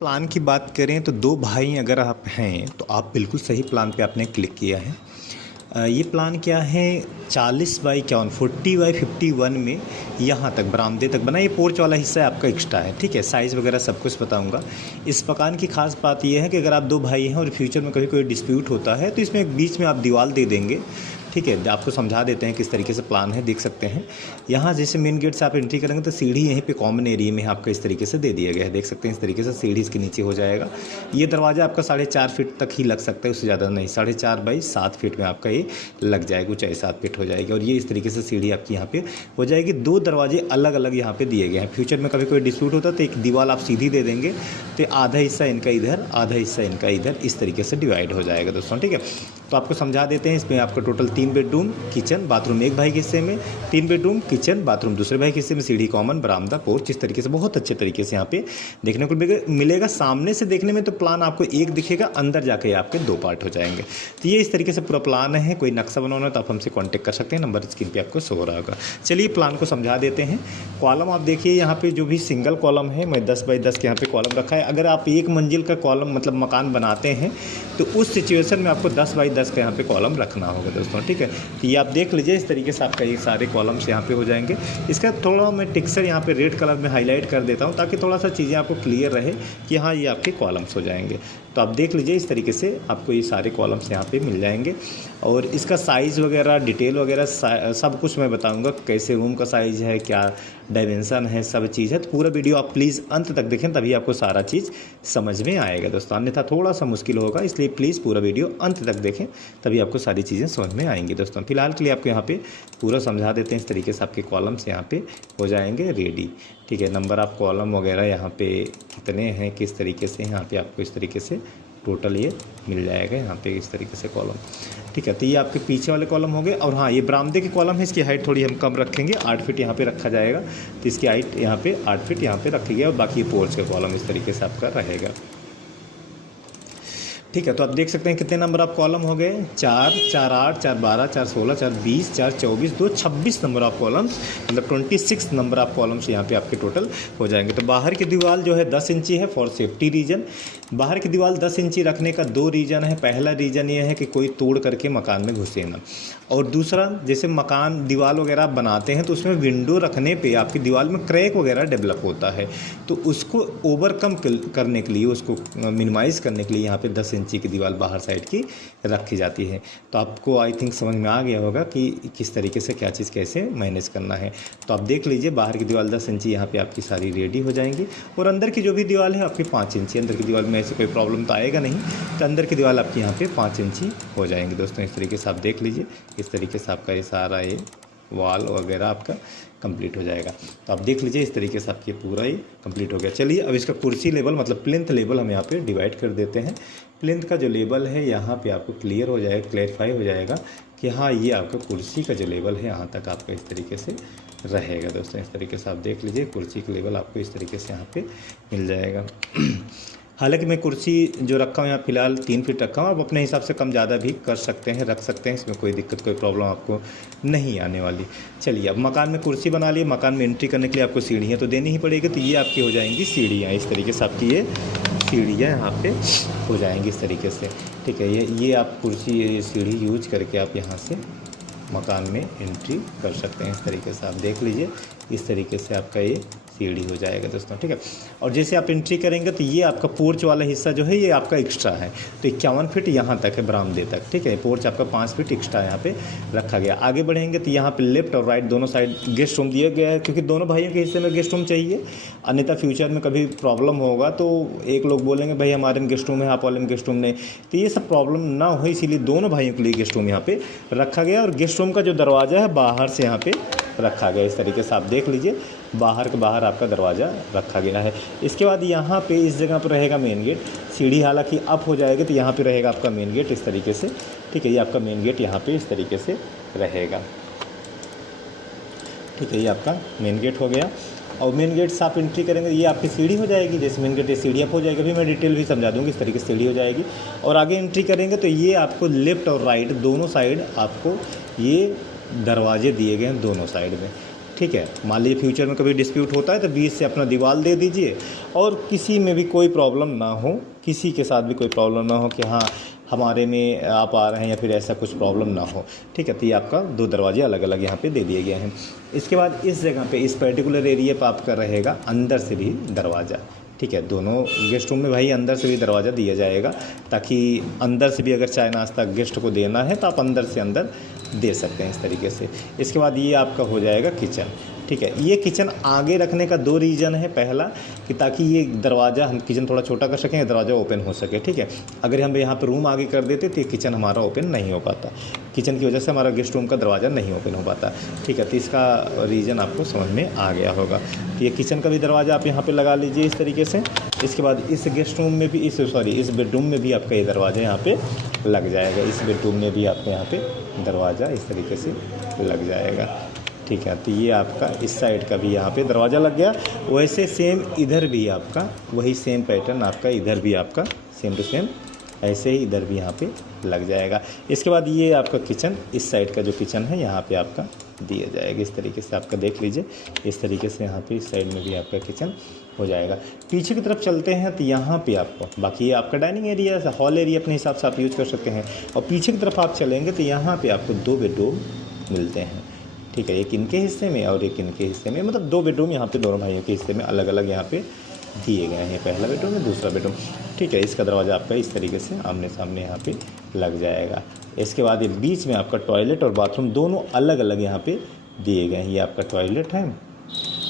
Plan की बात करें तो दो भाई अगर आप हैं तो आप बिल्कुल सही प्लान पे आपने क्लिक किया है। ये प्लान क्या है 40/51 40/51 में यहाँ तक बरामदे तक बना। ये पोर्च वाला हिस्सा है आपका एक्स्ट्रा है, ठीक है। साइज़ वगैरह सब कुछ बताऊंगा। इस मकान की खास बात ये है कि अगर आप दो भाई हैं और फ्यूचर में कभी कोई डिस्प्यूट होता है तो इसमें बीच में आप दीवार दे देंगे, ठीक है। आपको समझा देते हैं किस तरीके से प्लान है, देख सकते हैं। यहाँ जैसे मेन गेट से आप एंट्री करेंगे तो सीढ़ी यहीं पे कॉमन एरिया में आपका इस तरीके से दे दिया गया है, देख सकते हैं। इस तरीके से सीढ़ी इसके नीचे हो जाएगा। ये दरवाज़ा आपका 4.5 फीट तक ही लग सकता है, उससे ज़्यादा नहीं। 4.5/7 फीट में आपका ये लग जाएगा, ऊँचाई 7 फीट हो जाएगी। और ये इस तरीके से सीढ़ी आपकी यहाँ पे हो जाएगी। दो दरवाजे अलग अलग यहाँ पे दिए गए हैं। फ्यूचर में कभी कोई डिस्प्यूट होता है तो एक दीवार आप सीधी दे देंगे तो आधा हिस्सा इनका इधर, आधा हिस्सा इनका इधर, इस तरीके से डिवाइड हो जाएगा दोस्तों, ठीक है। तो आपको समझा देते हैं। इसमें आपका टोटल 3 बेडरूम, किचन, बाथरूम एक भाई के हिस्से में, 3 बेडरूम, किचन, बाथरूम दूसरे भाई के हिस्से में, सीढ़ी कॉमन, बरामदा, पोर्च, इस तरीके से बहुत अच्छे तरीके से यहाँ पे देखने को मिलेगा। सामने से देखने में तो प्लान आपको एक दिखेगा, अंदर जाके आपके 2 पार्ट हो जाएंगे। तो ये इस तरीके से पूरा प्लान है। कोई नक्शा बनाना है तो आप हमसे कॉन्टेक्ट कर सकते हैं, नंबर स्क्रीन पर आपको शो हो रहा होगा। चलिए प्लान को समझा देते हैं। कॉलम आप देखिए यहाँ पे जो भी सिंगल कॉलम है, मैं 10/10 के यहाँ पे कॉलम रखा है। अगर आप एक मंजिल का कॉलम मतलब मकान बनाते हैं तो उस सिचुएशन में आपको 10/10 का यहाँ पे कॉलम रखना होगा दोस्तों, ठीक है। तो ये आप देख लीजिए, इस तरीके से आपका ये सारे कॉलम्स यहाँ पे हो जाएंगे। इसका थोड़ा मैं टेक्सचर यहाँ पे रेड कलर में हाईलाइट कर देता हूँ ताकि थोड़ा सा चीज़ें आपको क्लियर रहे कि हाँ ये आपके कॉलम्स हो जाएंगे। तो आप देख लीजिए, इस तरीके से आपको ये सारे कॉलम्स यहाँ पे मिल जाएंगे। और इसका साइज़ वगैरह, डिटेल वगैरह सब कुछ मैं बताऊँगा, कैसे रूम का साइज़ है, क्या डायमेंशन है, सब चीज़ है। तो पूरा वीडियो आप प्लीज़ अंत तक देखें, तभी आपको सारा चीज़ समझ में आएगा दोस्तों। अन्यथा थोड़ा सा मुश्किल होगा, इसलिए प्लीज़ पूरा वीडियो अंत तक देखें, तभी आपको सारी चीज़ें समझ में आएंगी दोस्तों। फिलहाल के लिए आपको यहाँ पे पूरा समझा देते हैं। इस तरीके से आपके कॉलम्स यहाँ पे हो जाएंगे रेडी, ठीक है। नंबर ऑफ कॉलम वगैरह यहाँ पे कितने हैं, किस तरीके से, यहाँ पे आपको इस तरीके से टोटल ये मिल जाएगा यहाँ पे इस तरीके से कॉलम, ठीक है। तो ये आपके पीछे वाले कॉलम हो गए। और हाँ, ये बरामदे के कॉलम है, इसकी हाइट थोड़ी हम कम रखेंगे, 8 फीट यहाँ पे रखा जाएगा। तो इसकी हाइट यहाँ पे 8 फीट यहाँ पे रखी गई और बाकी पोर्च का कॉलम इस तरीके से आपका रहेगा, ठीक है। तो आप देख सकते हैं कितने नंबर ऑफ कॉलम हो गए, 4, 4, 8, 4, 12, 4, 16, 4, 20, 4, 24, 2, 26 नंबर ऑफ कॉलम्स, मतलब 26 नंबर ऑफ कॉलम्स यहाँ पे आपके टोटल हो जाएंगे। तो बाहर की दीवार जो है 10 इंची है फॉर सेफ्टी रीजन। बाहर की दीवार 10 इंची रखने का 2 रीज़न है। पहला रीज़न ये है कि कोई तोड़ करके मकान में घुसे ना, और दूसरा जैसे मकान दीवार वगैरह आप बनाते हैं तो उसमें विंडो रखने पे आपकी दीवार में क्रैक वगैरह डेवलप होता है, तो उसको ओवरकम करने के लिए, उसको मिनिमाइज़ करने के लिए यहाँ पे 10 इंची की दीवार बाहर साइड की रखी जाती है। तो आपको आई थिंक समझ में आ गया होगा कि किस तरीके से क्या चीज़ कैसे मैनेज करना है। तो आप देख लीजिए, बाहर की दीवार 10 इंची यहाँ पे आपकी सारी रेडी हो जाएंगी। और अंदर की जो भी दीवार है आपकी 5 इंची, अंदर की दीवार में ऐसे कोई प्रॉब्लम तो आएगा नहीं। तो अंदर की दीवार आपकी यहाँ पे 5 इंची हो जाएंगी दोस्तों। इस तरीके से आप देख लीजिए, इस तरीके से आपका ये सारा ये वॉल वगैरह आपका कंप्लीट हो जाएगा। तो आप देख लीजिए, इस तरीके से आपके पूरा ही कंप्लीट हो गया। चलिए अब इसका कुर्सी लेवल मतलब प्लिंथ लेवल हम यहाँ पे डिवाइड कर देते हैं। प्लिंथ का जो लेवल है यहाँ पे आपको क्लियर हो जाएगा, क्लैरिफाई हो जाएगा कि हाँ ये आपका कुर्सी का जो लेवल है यहाँ तक आपका इस तरीके से रहेगा दोस्तों। इस तरीके से आप देख लीजिए, कुर्सी का लेवल आपको इस तरीके से यहाँ पे मिल जाएगा। हालांकि मैं कुर्सी जो रखा हूँ यहाँ फ़िलहाल 3 फीट रखा हूँ, आप अपने हिसाब से कम ज़्यादा भी कर सकते हैं, रख सकते हैं, इसमें कोई दिक्कत कोई प्रॉब्लम आपको नहीं आने वाली। चलिए अब मकान में कुर्सी बना लिए, मकान में एंट्री करने के लिए आपको सीढ़ियाँ तो देनी ही पड़ेगी। तो ये आपकी हो जाएंगी सीढ़ियाँ, इस तरीके से आपकी ये सीढ़ियाँ यहाँ पे हो जाएंगी इस तरीके से, ठीक है। ये आप कुर्सी सीढ़ी यूज करके आप यहाँ से मकान में एंट्री कर सकते हैं। इस तरीके से आप देख लीजिए, इस तरीके से आपका ये सीढ़ी हो जाएगा दोस्तों, ठीक है। और जैसे आप एंट्री करेंगे तो ये आपका पोर्च वाला हिस्सा जो है ये आपका एक्स्ट्रा है। तो 51 फीट यहाँ तक है बरामदे तक, ठीक है। पोर्च आपका 5 फीट एक्स्ट्रा यहाँ पे रखा गया। आगे बढ़ेंगे तो यहाँ पे लेफ्ट और राइट दोनों साइड गेस्ट रूम दिया गया है, क्योंकि दोनों भाइयों के हिस्से में गेस्ट रूम चाहिए। अन्यथा फ्यूचर में कभी प्रॉब्लम होगा तो एक लोग बोलेंगे भाई हमारे में गेस्ट रूम है, आप वाले में गेस्ट रूम नहीं, तो ये सब प्रॉब्लम ना हो, इसीलिए दोनों भाइयों के लिए गेस्ट रूम यहाँ पे रखा गया। और गेस्ट रूम का जो दरवाज़ा है बाहर से यहाँ पे रखा गया, इस तरीके से आप देख लीजिए, बाहर के बाहर आपका दरवाज़ा रखा गया है। इसके बाद यहाँ पे इस जगह पर रहेगा मेन गेट। सीढ़ी हालांकि अप हो जाएगी तो यहाँ पे रहेगा आपका मेन गेट इस तरीके से, ठीक है। ये आपका मेन गेट यहाँ पे इस तरीके से रहेगा, ठीक है। ये आपका मेन गेट हो गया। और मेन गेट से आप एंट्री करेंगे, ये आपकी सीढ़ी हो जाएगी। जैसे मेन गेट ये सीढ़ी अप हो जाएगी, अभी मैं डिटेल भी समझा दूँगी, इस तरीके से सीढ़ी हो जाएगी। और आगे एंट्री करेंगे तो ये आपको लेफ़्ट और राइट दोनों साइड आपको ये दरवाजे दिए गए हैं दोनों साइड में। ठीक है। मान लीजिए फ्यूचर में कभी डिस्प्यूट होता है तो बीच से अपना दीवार दे दीजिए, और किसी में भी कोई प्रॉब्लम ना हो, किसी के साथ भी कोई प्रॉब्लम ना हो कि हाँ हमारे में आप आ रहे हैं या फिर ऐसा कुछ प्रॉब्लम ना हो, ठीक है। तो ये आपका 2 दरवाजे अलग अलग यहाँ पे दे दिए गए हैं। इसके बाद इस जगह पे, इस पर्टिकुलर एरिया पे आपका रहेगा अंदर से भी दरवाज़ा, ठीक है। दोनों गेस्ट रूम में भाई अंदर से भी दरवाज़ा दिया जाएगा, ताकि अंदर से भी अगर चाय नाश्ता गेस्ट को देना है तो आप अंदर से अंदर दे सकते हैं इस तरीके से। इसके बाद ये आपका हो जाएगा किचन, ठीक है। ये किचन आगे रखने का 2 रीज़न है। पहला कि ताकि ये दरवाज़ा, हम किचन थोड़ा छोटा कर सकें, दरवाज़ा ओपन हो सके, ठीक है। अगर हम यहाँ पे रूम आगे कर देते तो ये किचन हमारा ओपन नहीं हो पाता, किचन की वजह से हमारा गेस्ट रूम का दरवाज़ा नहीं ओपन हो पाता, ठीक है। तो इसका रीज़न आपको समझ में आ गया होगा। तो ये किचन का भी दरवाज़ा आप यहाँ पर लगा लीजिए इस तरीके से। इसके बाद इस गेस्ट रूम में भी, इस बेडरूम में भी आपका ये दरवाज़ा यहाँ पर लग जाएगा। इस बेडरूम में भी आपको यहाँ पर दरवाज़ा इस तरीके से लग जाएगा, ठीक है। तो ये आपका इस साइड का भी यहाँ पे दरवाज़ा लग गया। वैसे सेम इधर भी आपका वही सेम पैटर्न, आपका इधर भी आपका सेम टू सेम ऐसे ही इधर भी यहाँ पे लग जाएगा। इसके बाद ये आपका किचन, इस साइड का जो किचन है यहाँ पे आपका दिया जाएगा इस तरीके से। आपका देख लीजिए इस तरीके से यहाँ पे इस साइड में भी आपका किचन हो जाएगा। पीछे की तरफ चलते हैं तो यहाँ पे आपको, बाकी ये आपका डाइनिंग एरिया, हॉल एरिया अपने हिसाब से आप यूज़ कर सकते हैं। और पीछे की तरफ आप चलेंगे तो यहाँ पे आपको 2 बेडरूम मिलते हैं, ठीक है। एक इनके हिस्से में और एक इनके हिस्से में, मतलब 2 बेडरूम यहाँ पे दोनों भाइयों के हिस्से में अलग अलग यहाँ पे दिए गए हैं। पहला बेडरूम है, दूसरा बेडरूम, ठीक है। इसका दरवाज़ा आपका इस तरीके से आमने सामने यहाँ पे लग जाएगा। इसके बाद ये बीच में आपका टॉयलेट और बाथरूम दोनों अलग अलग यहाँ पे दिए गए हैं। ये आपका टॉयलेट है,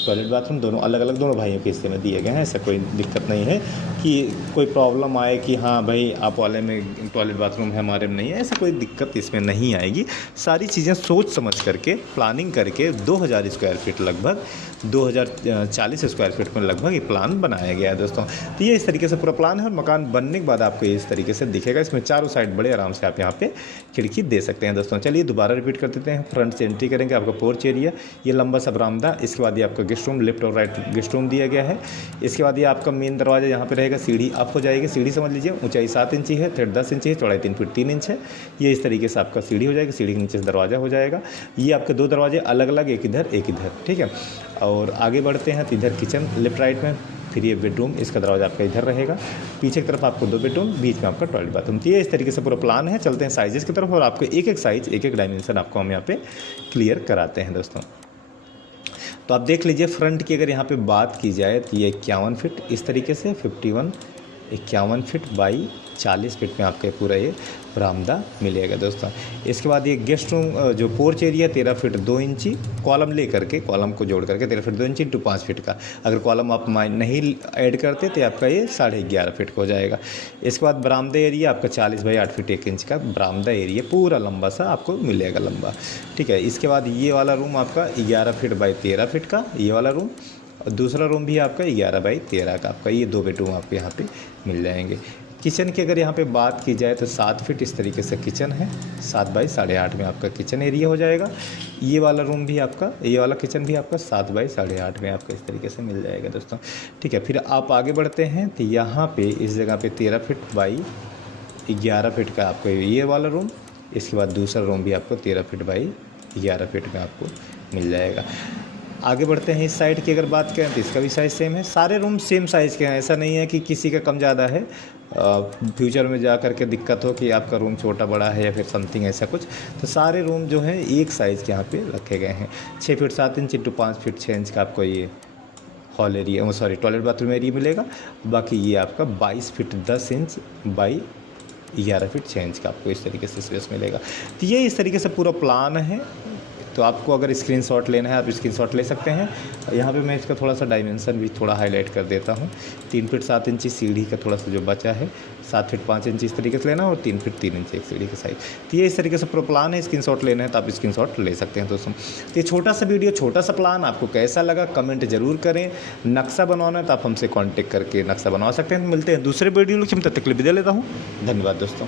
टॉयलेट बाथरूम दोनों अलग अलग दोनों भाइयों के हिस्से में दिए गए हैं। ऐसा कोई दिक्कत नहीं है कि कोई प्रॉब्लम आए कि हाँ भाई आप वाले में टॉयलेट बाथरूम है हमारे में नहीं है, ऐसा कोई दिक्कत इसमें नहीं आएगी। सारी चीज़ें सोच समझ करके प्लानिंग करके 2000 स्क्वायर फीट, लगभग 2040 स्क्वायर फीट में लगभग ये प्लान बनाया गया है दोस्तों। तो ये इस तरीके से पूरा प्लान है और मकान बनने के बाद आपको इस तरीके से दिखेगा। इसमें चारों साइड बड़े आराम से आप यहाँ पे खिड़की दे सकते हैं दोस्तों। चलिए दोबारा रिपीट कर देते हैं। फ्रंट से एंट्री करेंगे, आपका पोर्च एरिया, ये लंबा सा बरामदा, इसके बाद ये आपका गेस्ट रूम, लेफ्ट और राइट गेस्ट रूम दिया गया है। इसके बाद ये आपका मेन दरवाज़ा यहाँ पे रहेगा, सीढ़ी अप हो जाएगी। सीढ़ी समझ लीजिए ऊंचाई 7 इंची है, थ्रेड 10 इंची है, चौड़ाई 3 फीट 3 इंच है। ये इस तरीके से आपका सीढ़ी हो जाएगी, सीढ़ी के नीचे से दरवाज़ा हो जाएगा। ये आपके 2 दरवाजे अलग अलग, एक इधर एक इधर, ठीक है। और आगे बढ़ते हैं तो इधर किचन लेफ्ट राइट में, फिर ये बेडरूम, इसका दरवाज़ा आपका इधर रहेगा। पीछे की तरफ आपको 2 बेडरूम, बीच में आपका टॉयलेट बाथरूम। तो ये इस तरीके से पूरा प्लान है। चलते हैं साइजेस की तरफ और आपको एक एक साइज, एक एक डायमेंशन आपको हम यहाँ पे क्लियर कराते हैं दोस्तों। तो आप देख लीजिए फ्रंट की अगर यहाँ पे बात की जाए तो ये 51 फीट इस तरीके से, 51 फीट बाई 40 फीट में आपका पूरा ये बरामदा मिलेगा दोस्तों। इसके बाद ये गेस्ट रूम जो पोर्च एरिया 13 फीट 2 इंची, कॉलम ले करके, कॉलम को जोड़ करके 13 फीट 2 इंची इंटू 5 फीट का। अगर कॉलम आप नहीं ऐड करते तो आपका ये 11.5 फीट हो जाएगा। इसके बाद बरामदा एरिया आपका 40 बाई 8 फीट 1 इंच का बरामदा एरिया पूरा लंबा सा आपको मिलेगा, लंबा, ठीक है। इसके बाद ये वाला रूम आपका 11 फीट बाई 13 फीट का, ये वाला रूम, और दूसरा रूम भी आपका 11 बाई 13 का, आपका ये 2 बेडरूम आपको यहाँ पे मिल जाएंगे। किचन की अगर यहाँ पे बात की जाए तो 7 फीट इस तरीके से किचन है, 7 बाई 8.5 में आपका किचन एरिया हो जाएगा। ये वाला रूम भी आपका, ये वाला किचन भी आपका 7 बाई 8.5 में आपका इस तरीके से मिल जाएगा दोस्तों, ठीक है। फिर आप आगे बढ़ते हैं तो यहाँ पे इस जगह पे 13 फीट बाई 11 फीट का आपको ये वाला रूम, इसके बाद दूसरा रूम भी आपको 13 फीट बाई 11 फीट में आपको मिल जाएगा। आगे बढ़ते हैं इस साइड की अगर बात करें तो इसका भी साइज़ सेम है। सारे रूम सेम साइज़ के हैं, ऐसा नहीं है कि किसी का कम ज़्यादा है, फ्यूचर में जा कर के दिक्कत हो कि आपका रूम छोटा बड़ा है या फिर समथिंग ऐसा कुछ। तो सारे रूम जो हैं एक साइज़ के यहाँ पे रखे गए हैं। 6 feet 7 inch into 5 feet 6 inch का आपको ये hall area, toilet bathroom area मिलेगा। बाकी ये आपका 22 feet 10 inch by 11 feet 6 inch का आपको इस तरीके से स्पेस मिलेगा। तो ये इस तरीके से पूरा प्लान है। तो आपको अगर स्क्रीनशॉट लेना है आप स्क्रीनशॉट ले सकते हैं। यहाँ पे मैं इसका थोड़ा सा डायमेंशन भी थोड़ा हाईलाइट कर देता हूँ। 3 फीट 7 इंची सीढ़ी का थोड़ा सा जो बचा है, 7 फीट 5 इंची इस तरीके से लेना और 3 फीट 3 इंची एक सीढ़ी का साइज। तो ये इस तरीके से पूरा प्लान है। स्क्रीनशॉट लेना है तो आप स्क्रीनशॉट ले सकते हैं दोस्तों। तो ये छोटा सा वीडियो, छोटा सा प्लान आपको कैसा लगा कमेंट जरूर करें। नक्शा बनवाना है तो आप हमसे कॉन्टेक्ट करके नक्शा बनवा सकते हैं। मिलते हैं दूसरे वीडियो में, तब तक के लिए विदा लेता हूँ। धन्यवाद दोस्तों।